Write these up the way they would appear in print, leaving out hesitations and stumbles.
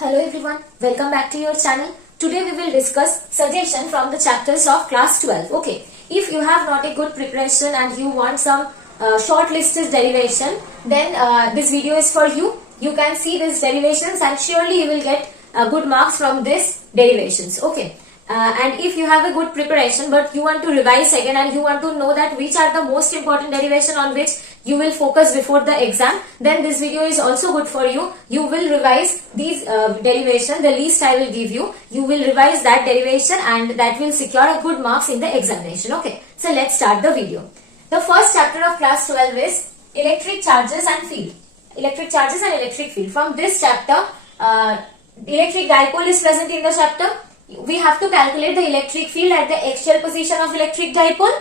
Hello everyone, welcome back to your channel. Today we will discuss suggestion from the chapters of class 12. Okay, if you have not a good preparation and you want some short-listed derivation, then this video is for you. You can see these derivations and surely you will get good marks from these derivations. Okay. And if you have a good preparation but you want to revise again and you want to know that which are the most important derivation on which you will focus before the exam, then this video is also good for you. You will revise these derivation, the list I will give you. You will revise that derivation and that will secure a good marks in the examination. Okay, so let's start the video. The first chapter of class 12 is electric charges and field. Electric charges and electric field. From this chapter, electric dipole is present in the chapter. We have to calculate the electric field at the axial position of electric dipole,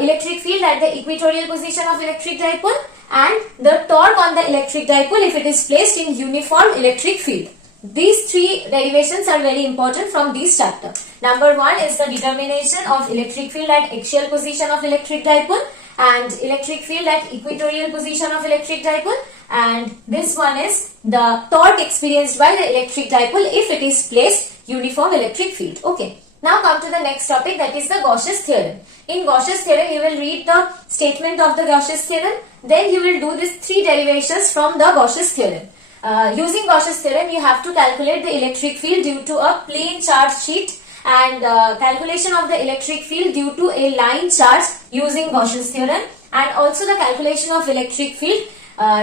electric field at the equatorial position of electric dipole, and the torque on the electric dipole if it is placed in uniform electric field. These three derivations are very important from this chapter. Number one is the determination of electric field at axial position of electric dipole and electric field at equatorial position of electric dipole, and this one is the torque experienced by the electric dipole if it is placed uniform electric field. Okay. Now come to the next topic, that is the Gauss's theorem. In Gauss's theorem, you will read the statement of the Gauss's theorem. Then you will do these three derivations from the Gauss's theorem. Using Gauss's theorem, you have to calculate the electric field due to a plane charge sheet and calculation of the electric field due to a line charge using Gauss's theorem, and also the calculation of electric field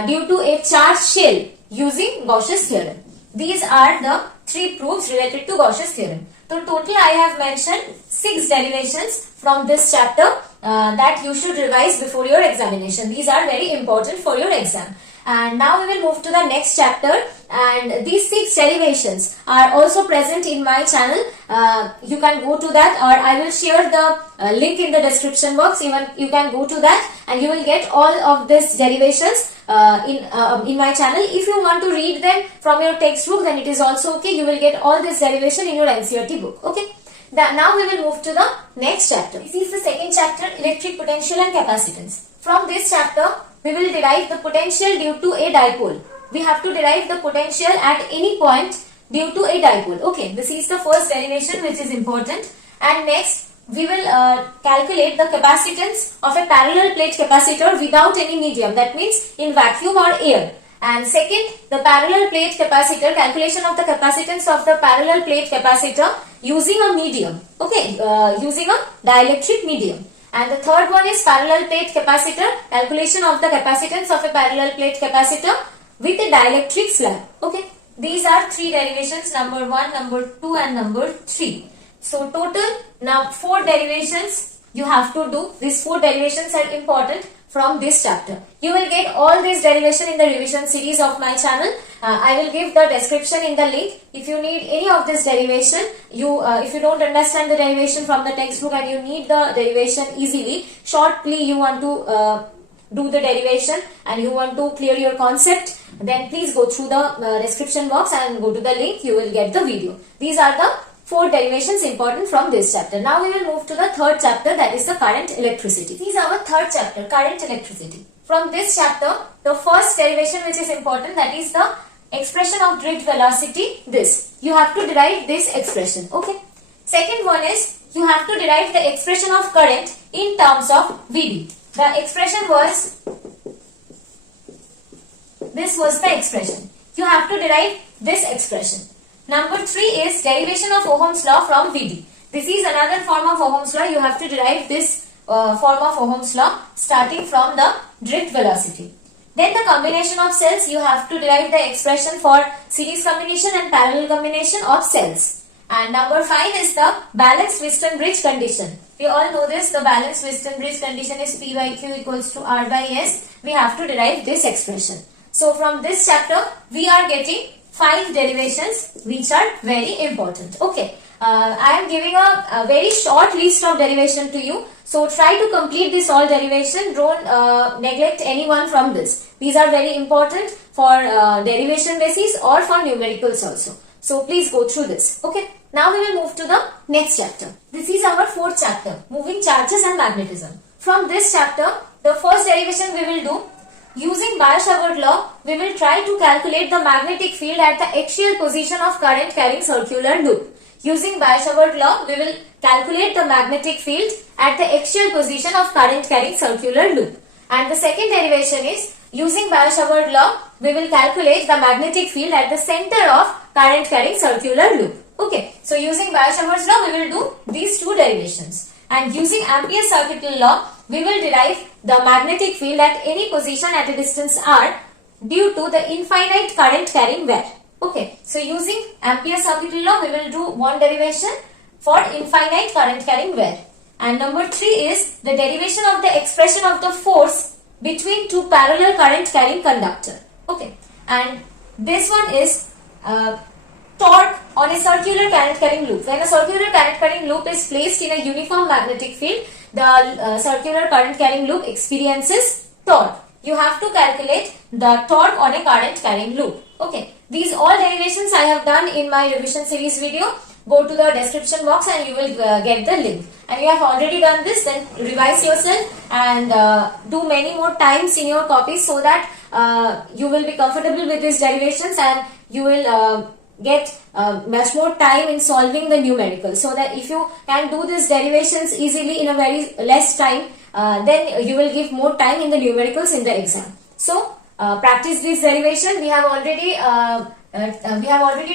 due to a charge shell using Gauss's theorem. These are the three proofs related to Gauss's theorem. So total I have mentioned 6 derivations from this chapter that you should revise before your examination. These are very important for your exam. And now we will move to the next chapter, and these 6 derivations are also present in my channel. You can go to that, or I will share the link in the description box. Even you can go to that and you will get all of these derivations in my channel. If you want to read them from your textbook, then it is also okay. You will get all this derivation in your NCERT book. Okay. Now we will move to the next chapter. This is the second chapter, electric potential and capacitance. From this chapter, we will derive the potential due to a dipole. We have to derive the potential at any point due to a dipole. Okay, this is the first derivation which is important. And next, we will calculate the capacitance of a parallel plate capacitor without any medium. That means in vacuum or air. And second, the parallel plate capacitor, calculation of the capacitance of the parallel plate capacitor using a medium. Okay, using a dielectric medium. And the third one is parallel plate capacitor, calculation of the capacitance of a parallel plate capacitor with a dielectric slab. Okay, these are 3 derivations, number 1, number 2 and number 3. So total now 4 derivations you have to do. These 4 derivations are important from this chapter. You will get all these derivation in the revision series of my channel. I will give the description in the link. If you need any of this derivation, if you don't understand the derivation from the textbook and you need the derivation easily, shortly you want to do the derivation and you want to clear your concept, then please go through the description box and go to the link. You will get the video. These are the 4 derivations important from this chapter. Now we will move to the third chapter, that is the current electricity. This is our third chapter, current electricity. From this chapter, the first derivation which is important, that is the expression of drift velocity. This you have to derive this expression. Okay. Second one is you have to derive the expression of current in terms of Vd. The expression was, this was the expression. You have to derive this expression. Number 3 is derivation of Ohm's law from Vd. This is another form of Ohm's law. You have to derive this form of Ohm's law starting from the drift velocity. Then the combination of cells, you have to derive the expression for series combination and parallel combination of cells. And number 5 is the balanced Wheatstone-Bridge condition. We all know this, the balanced Wheatstone-Bridge condition is P by Q equals to R by S. We have to derive this expression. So from this chapter, we are getting 5 derivations which are very important. Okay, I am giving a very short list of derivation to you. So try to complete this all derivation. Don't neglect any one from this. These are very important for derivation basis or for numericals also. So please go through this. Okay, now we will move to the next chapter. This is our 4th chapter, moving charges and magnetism. From this chapter, the first derivation we will do, Using Biot-Savart law, we will try to calculate the magnetic field at the axial position of current carrying circular loop. Using Biot-Savart law, we will calculate the magnetic field at the axial position of current carrying circular loop. And the second derivation is, using Biot-Savart law, we will calculate the magnetic field at the center of current carrying circular loop. Okay, so using Biot-Savart's law, we will do these two derivations. And using Ampere's circuital law, we will derive the magnetic field at any position at a distance r due to the infinite current carrying wire. Okay, so using Ampere's circuital law, we will do one derivation for infinite current carrying wire. And number 3 is the derivation of the expression of the force between two parallel current carrying conductor. Okay, and this one is torque on a circular current carrying loop. When a circular current carrying loop is placed in a uniform magnetic field, the circular current carrying loop experiences torque. You have to calculate the torque on a current carrying loop. Okay, these all derivations I have done in my revision series video. Go to the description box and you will get the link. And you have already done this, then revise yourself and do many more times in your copies so that you will be comfortable with these derivations and you will get much more time in solving the numerical. So that if you can do these derivations easily in a very less time, then you will give more time in the numericals in the exam. So practice this derivation. We have already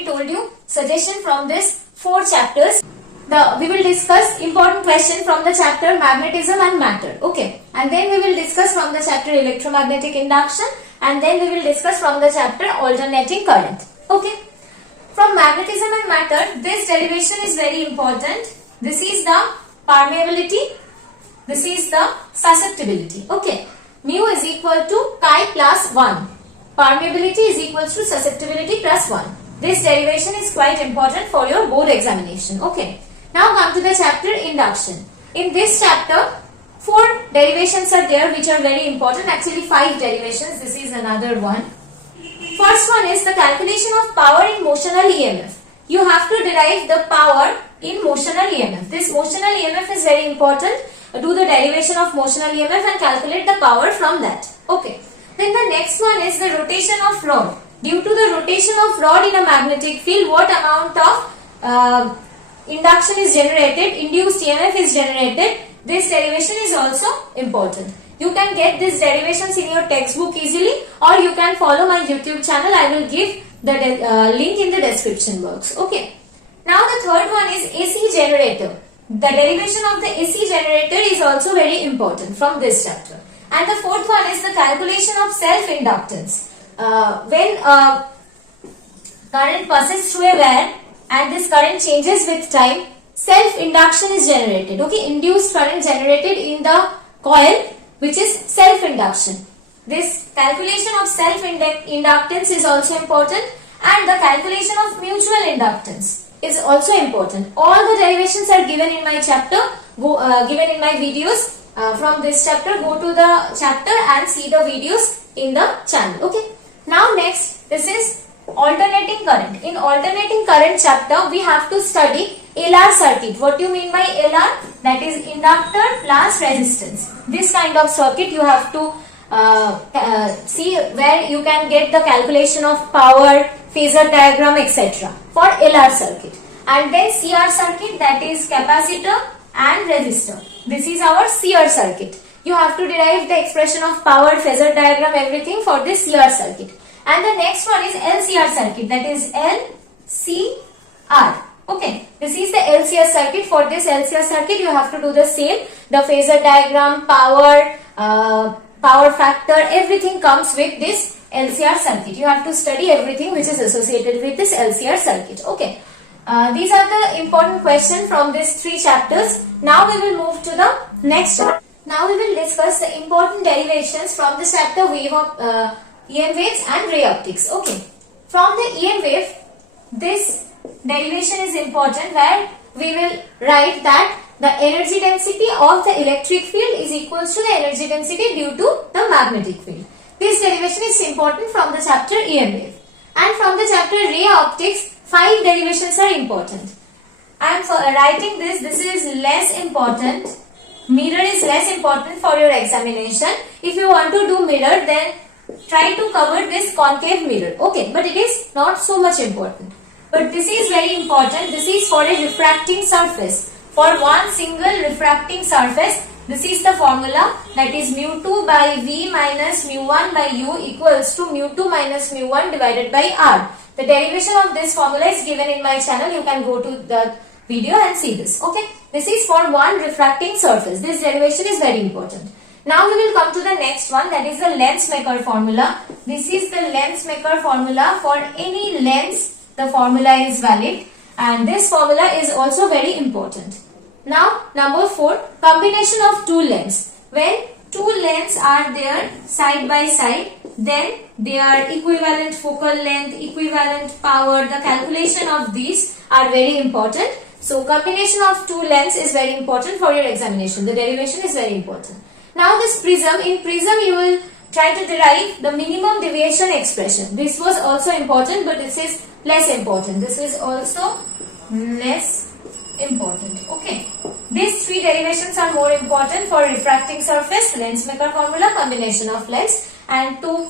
told you suggestion from this 4 chapters. We will discuss important question from the chapter magnetism and matter. Okay, and then we will discuss from the chapter electromagnetic induction, and then we will discuss from the chapter alternating current. Okay, from magnetism and matter, this derivation is very important. This is the permeability, this is the susceptibility. Okay, mu is equal to chi plus 1. Permeability is equal to susceptibility plus 1. This derivation is quite important for your board examination. Okay. Now come to the chapter induction. In this chapter, 4 derivations are there which are very important. Actually 5 derivations. This is another one. First one is the calculation of power in motional EMF. You have to derive the power in motional EMF. This motional EMF is very important. Do the derivation of motional EMF and calculate the power from that. Okay. Then the next one is the rotation of rod. Due to the rotation of rod in a magnetic field, what amount of induction is generated, induced EMF is generated. This derivation is also important. You can get these derivations in your textbook easily, or you can follow my YouTube channel. I will give the link in the description box. Okay. Now the third one is AC generator. The derivation of the AC generator is also very important from this chapter. And the fourth one is the calculation of self-inductance. When current passes through a wire and this current changes with time, self-induction is generated. Okay, induced current generated in the coil, which is self-induction. This calculation of self-inductance is also important, and the calculation of mutual inductance is also important. All the derivations are given in my chapter, given in my videos. From this chapter, go to the chapter and see the videos in the channel. Okay. Now next, this is alternating current. In alternating current chapter, we have to study LR circuit. What do you mean by LR? That is inductor plus resistance. This kind of circuit you have to see where you can get the calculation of power, phasor diagram, etc. for LR circuit. And then CR circuit, that is capacitor and resistor. This is our CR circuit. You have to derive the expression of power, phasor diagram, everything for this CR circuit. And the next one is LCR circuit, that is LCR. Okay, this is the LCR circuit. For this LCR circuit, you have to do the same. The phasor diagram, power, power factor, everything comes with this LCR circuit. You have to study everything which is associated with this LCR circuit. Okay. These are the important questions from these 3 chapters. Now we will move to the next chapter. Now we will discuss the important derivations from the chapter wave of EM waves and ray optics. Okay. From the EM wave, this derivation is important where we will write that the energy density of the electric field is equals to the energy density due to the magnetic field. This derivation is important from the chapter EM wave. And from the chapter ray optics, 5 derivations are important. I am writing this is less important. Mirror is less important for your examination. If you want to do mirror, then try to cover this concave mirror. Okay, but it is not so much important. But this is very important. This is for a refracting surface. For one single refracting surface, this is the formula, that is mu2 by v minus mu1 by u equals to mu2 minus mu1 divided by r. The derivation of this formula is given in my channel. You can go to the video and see this. Okay, this is for one refracting surface. This derivation is very important. Now we will come to the next one, that is the Lensmaker formula. This is the Lensmaker formula. For any lens, the formula is valid, and this formula is also very important. Now number 4, combination of two lens. When two lens are there side by side, then their equivalent focal length, equivalent power, the calculation of these are very important. So combination of two lens is very important for your examination. The derivation is very important. Now this prism, in prism you will try to derive the minimum deviation expression. This was also important, but this is less important. This is also less important. Okay. These three derivations are more important for refracting surface, Lensmaker formula, combination of lens, and two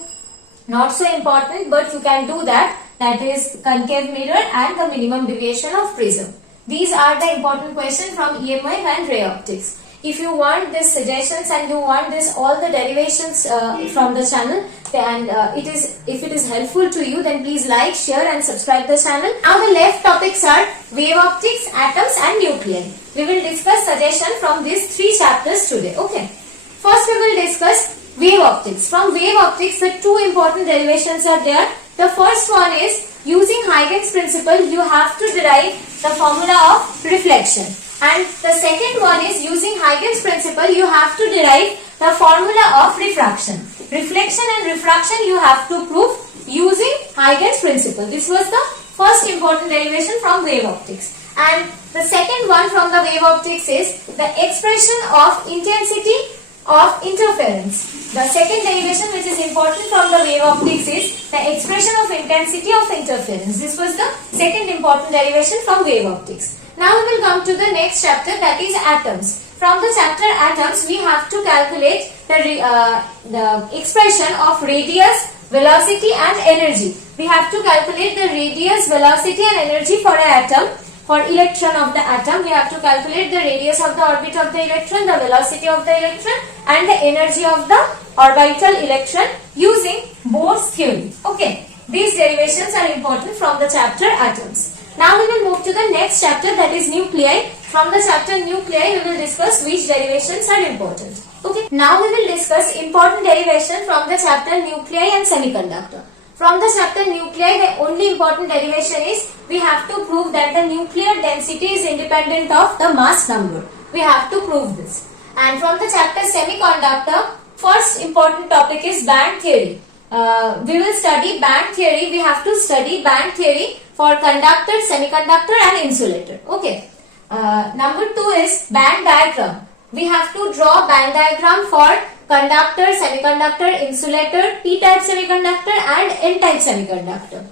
not so important, but you can do that, that is concave mirror and the minimum deviation of prism. These are the important questions from EM and ray optics. If you want these suggestions and you want this all the derivations from the channel, and if it is helpful to you, then please like, share and subscribe the channel. Now the left topics are wave optics, atoms and nuclei. We will discuss suggestion from these three chapters today. Okay. First we will discuss wave optics. From wave optics, the two important derivations are there. The first one is using Huygens principle, you have to derive the formula of reflection. And the second one is using Huygens principle, you have to derive the formula of refraction. Reflection and refraction you have to prove using Huygens principle. This was the first important derivation from wave optics. And the second one from the wave optics is the expression of intensity of interference. The second derivation which is important from the wave optics is the expression of intensity of interference. This was the second important derivation from wave optics. Now we will come to the next chapter, that is atoms. From the chapter atoms, we have to calculate the expression of radius, velocity and energy. We have to calculate the radius, velocity and energy for an atom. For electron of the atom, we have to calculate the radius of the orbit of the electron, the velocity of the electron and the energy of the orbital electron using Bohr's theory. Okay, these derivations are important from the chapter atoms. Now we will move to the next chapter, that is nuclei. From the chapter nuclei, we will discuss which derivations are important. Okay. Now we will discuss important derivation from the chapter nuclei and semiconductor. From the chapter nuclei, the only important derivation is we have to prove that the nuclear density is independent of the mass number. We have to prove this. And from the chapter semiconductor, first important topic is band theory. We will study band theory. We have to study band theory for conductor, semiconductor and insulator. Okay. Number 2 is band diagram. We have to draw band diagram for conductor, semiconductor, insulator, p-type semiconductor and n-type semiconductor.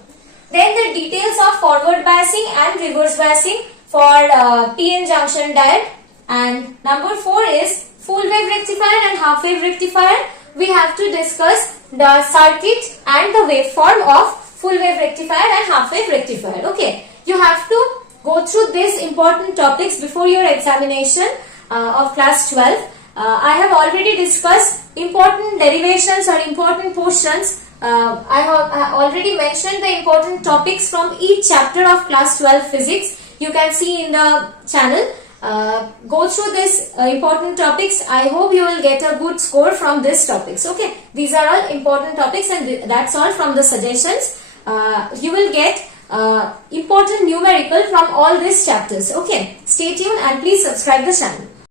Then the details of forward biasing and reverse biasing for p-n junction diode. And number 4 is full wave rectifier and half wave rectifier. We have to discuss the circuit and the waveform of full wave rectifier and half wave rectifier. Okay, you have to go through these important topics before your examination of class 12. I have already discussed important derivations or important portions. I have already mentioned the important topics from each chapter of class 12 physics. You can see in the channel. Go through these important topics. I hope you will get a good score from these topics. Okay, these are all important topics and that's all from the suggestions. You will get important numerical from all these chapters. Okay, stay tuned and please subscribe the channel.